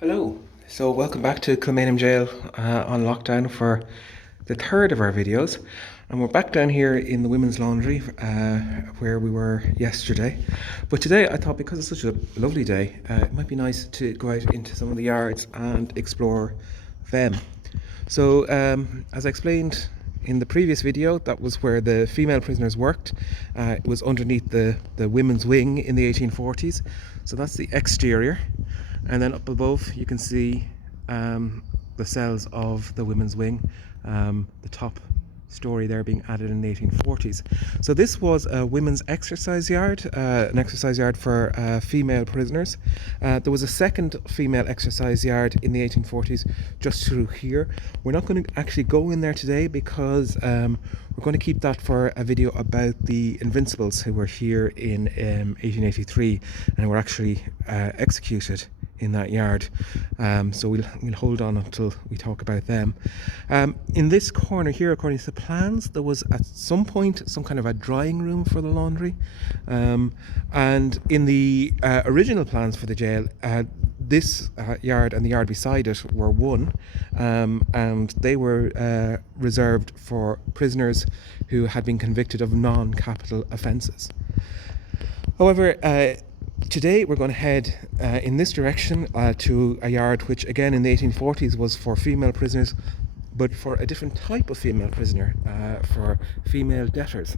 Hello, so welcome back to Kilmainham Jail on lockdown for the third of our videos, and we're back down here in the women's laundry where we were yesterday. But today I thought, because it's such a lovely day, it might be nice to go out into some of the yards and explore them. So as I explained in the previous video, that was where the female prisoners worked. It was underneath the women's wing in the 1840s. So that's the exterior. And then up above you can see the cells of the women's wing, the top story there being added in the 1840s. So this was a women's exercise yard, an exercise yard for female prisoners. There was a second female exercise yard in the 1840s just through here. We're not going to actually go in there today because we're going to keep that for a video about the Invincibles who were here in 1883 and were actually executed in that yard. So we'll hold on until we talk about them. In this corner here, according to the plans, there was at some point some kind of a drying room for the laundry, and in the original plans for the jail, this yard and the yard beside it were one, and they were reserved for prisoners who had been convicted of non-capital offences. However, today we're going to head in this direction to a yard which again in the 1840s was for female prisoners, but for a different type of female prisoner, for female debtors.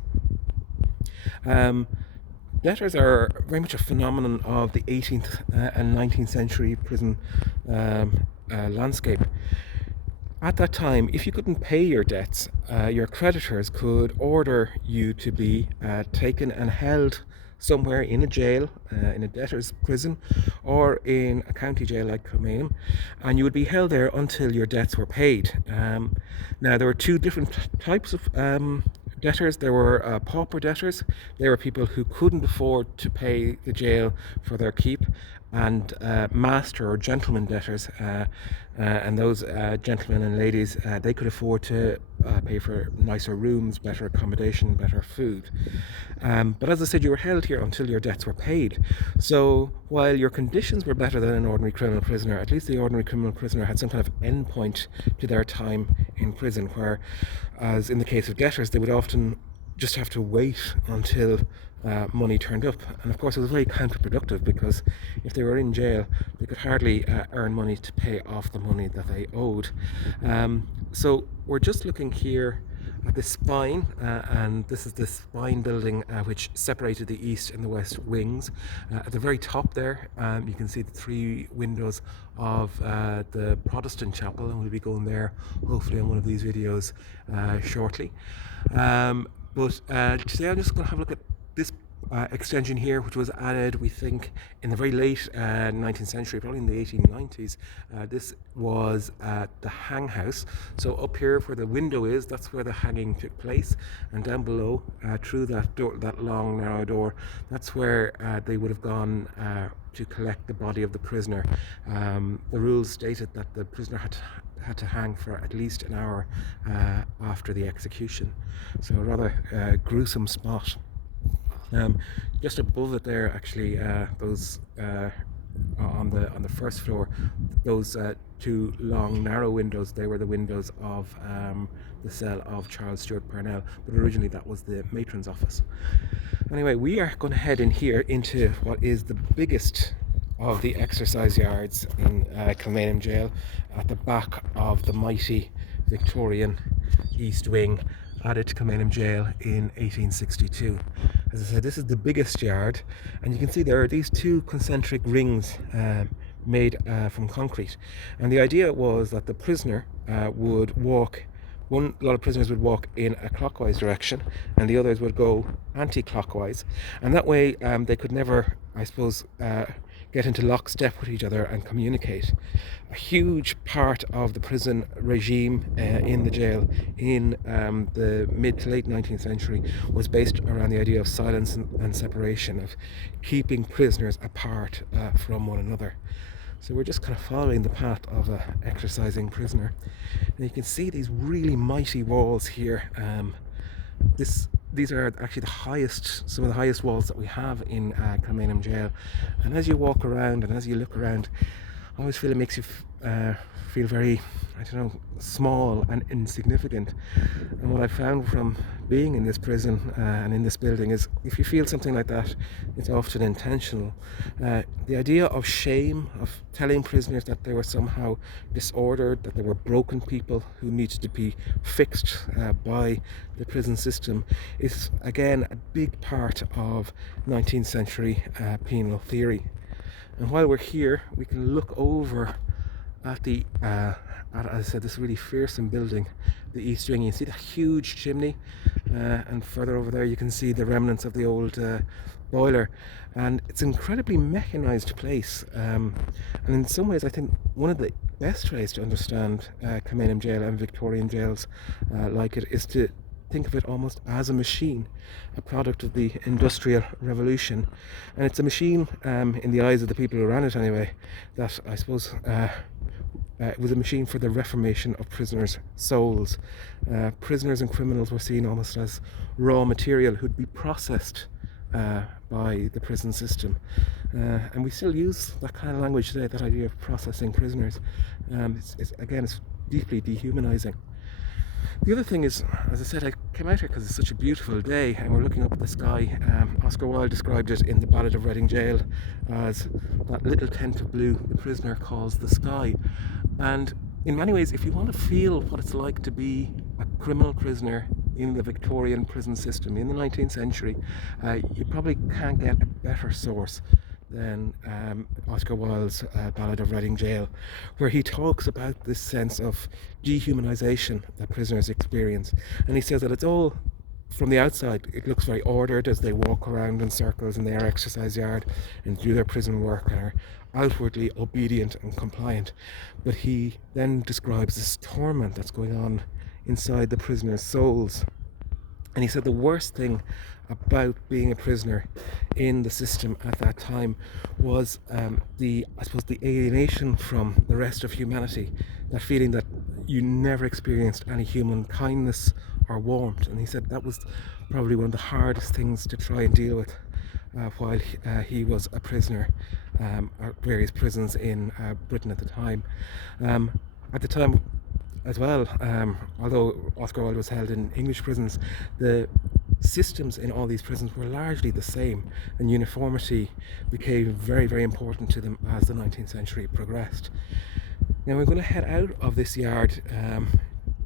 Debtors are very much a phenomenon of the 18th and 19th century prison landscape. At that time, if you couldn't pay your debts, your creditors could order you to be taken and held somewhere in a jail, in a debtor's prison, or in a county jail like Kilmainham, and you would be held there until your debts were paid. Now, there were two different types of debtors. There were pauper debtors. They were people who couldn't afford to pay the jail for their keep, and master or gentleman debtors, and those gentlemen and ladies, they could afford to pay for nicer rooms, better accommodation, better food. But as I said, you were held here until your debts were paid. So while your conditions were better than an ordinary criminal prisoner, at least the ordinary criminal prisoner had some kind of end point to their time in prison, where, as in the case of debtors, they would often just have to wait until money turned up. And of course it was very counterproductive, because if they were in jail they could hardly earn money to pay off the money that they owed. So we're just looking here at the spine, and this is the spine building which separated the east and the west wings. At the very top there you can see the three windows of the Protestant chapel, and we'll be going there hopefully on one of these videos shortly. But today I'm just going to have a look at this extension here, which was added, we think, in the very late 19th century, probably in the 1890s. This was the hang house. So up here where the window is, that's where the hanging took place, and down below, through that door, that long narrow door, that's where they would have gone to collect the body of the prisoner. The rules stated that the prisoner had to hang for at least an hour after the execution. So a rather gruesome spot. Just above it there, actually, those on the first floor, those two long narrow windows, they were the windows of the cell of Charles Stuart Parnell, but originally that was the matron's office. Anyway, we are going to head in here into what is the biggest of the exercise yards in Kilmainham Jail, at the back of the mighty Victorian East Wing, added to Kilmainham Jail in 1862. As I said, this is the biggest yard, and you can see there are these two concentric rings made from concrete, and the idea was that the prisoner would walk. A lot of prisoners would walk in a clockwise direction, and the others would go anti-clockwise, and that way they could never, I suppose, get into lockstep with each other and communicate. A huge part of the prison regime in the jail in the mid to late 19th century was based around the idea of silence and separation, of keeping prisoners apart from one another. So we're just kind of following the path of an exercising prisoner, and you can see these really mighty walls here. These are actually some of the highest walls that we have in Kilmainham Jail, and as you walk around and as you look around, always feel it makes you feel very, I don't know, small and insignificant. And what I found from being in this prison and in this building is, if you feel something like that, it's often intentional. The idea of shame, of telling prisoners that they were somehow disordered, that they were broken people who needed to be fixed by the prison system, is again a big part of 19th century penal theory. And while we're here, we can look over at the, as I said, this really fearsome building, the East Wing. You see the huge chimney, and further over there you can see the remnants of the old boiler. And it's an incredibly mechanised place. And in some ways, I think one of the best ways to understand Kilmainham Jail and Victorian jails like it is to think of it almost as a machine, a product of the Industrial Revolution. And it's a machine, in the eyes of the people who ran it anyway, that I suppose it was a machine for the reformation of prisoners' souls. Prisoners and criminals were seen almost as raw material who'd be processed by the prison system. And we still use that kind of language today, that idea of processing prisoners. It's deeply dehumanising. The other thing is, as I said, I came out here because it's such a beautiful day and we're looking up at the sky. Oscar Wilde described it in the Ballad of Reading Gaol as that little tent of blue the prisoner calls the sky. And in many ways, if you want to feel what it's like to be a criminal prisoner in the Victorian prison system in the 19th century, you probably can't get a better source than Oscar Wilde's Ballad of Reading Gaol, where he talks about this sense of dehumanisation that prisoners experience. And he says that it's all, from the outside, it looks very ordered as they walk around in circles in their exercise yard and do their prison work and are outwardly obedient and compliant. But he then describes this torment that's going on inside the prisoners' souls. And he said the worst thing about being a prisoner in the system at that time was the alienation from the rest of humanity, that feeling that you never experienced any human kindness or warmth. And he said that was probably one of the hardest things to try and deal with while he was a prisoner at various prisons in Britain at the time. At the time as well, although Oscar Wilde was held in English prisons, the systems in all these prisons were largely the same, and uniformity became very, very important to them as the 19th century progressed. Now we're going to head out of this yard,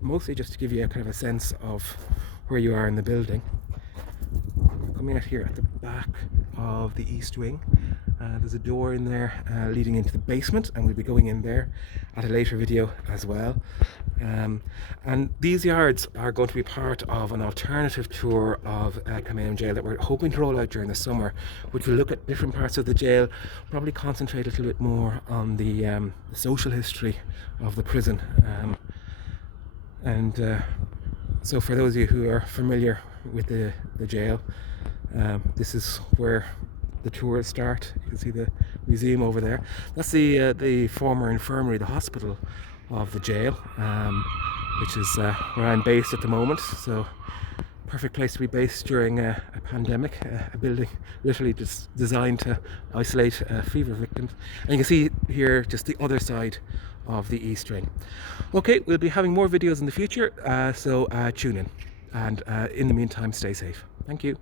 mostly just to give you a kind of a sense of where you are in the building. We're coming out here at the back of the East Wing. There's a door in there leading into the basement, and we'll be going in there at a later video as well. And these yards are going to be part of an alternative tour of Kilmainham Jail that we're hoping to roll out during the summer, which will look at different parts of the jail, probably concentrate a little bit more on the social history of the prison. So for those of you who are familiar with the jail, this is where the tours start. You can see the museum over there. That's the former infirmary, the hospital of the jail, which is where I'm based at the moment. So perfect place to be based during a pandemic, a building literally just designed to isolate fever victims. And you can see here just the other side of the East Wing. Okay, we'll be having more videos in the future, so tune in. And in the meantime, stay safe. Thank you.